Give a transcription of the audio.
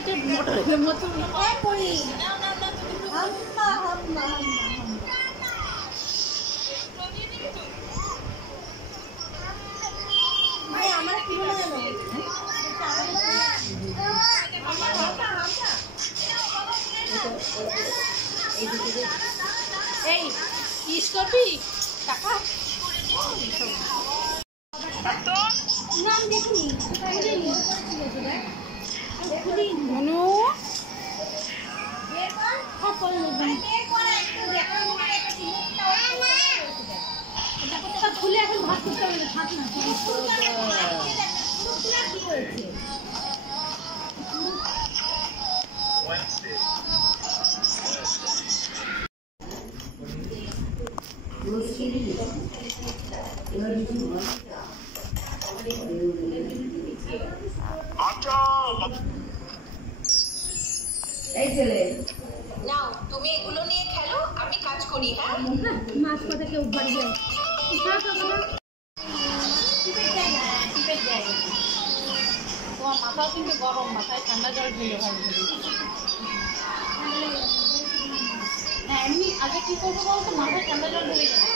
এটা মোটরের মতো করি আমার কি বলে গেল এই কিস করবি টাকা নাম দেখিনি মনু খুলে এখন ভাত করতে হবে ভাত না কি হয়েছে নাও তুমি এগুলো নিয়ে খেলো আমি কাজ করি হ্যাঁ মাছ কথা কেউ বাড়ি যায় তোমার মাথাও কিন্তু গরম মাথায় ঠান্ডা জল ঢেলে ভালো হ্যাঁ এমনি আগে কি করবো বলতো মাথায় ঠান্ডা জল ঢেলে যাবে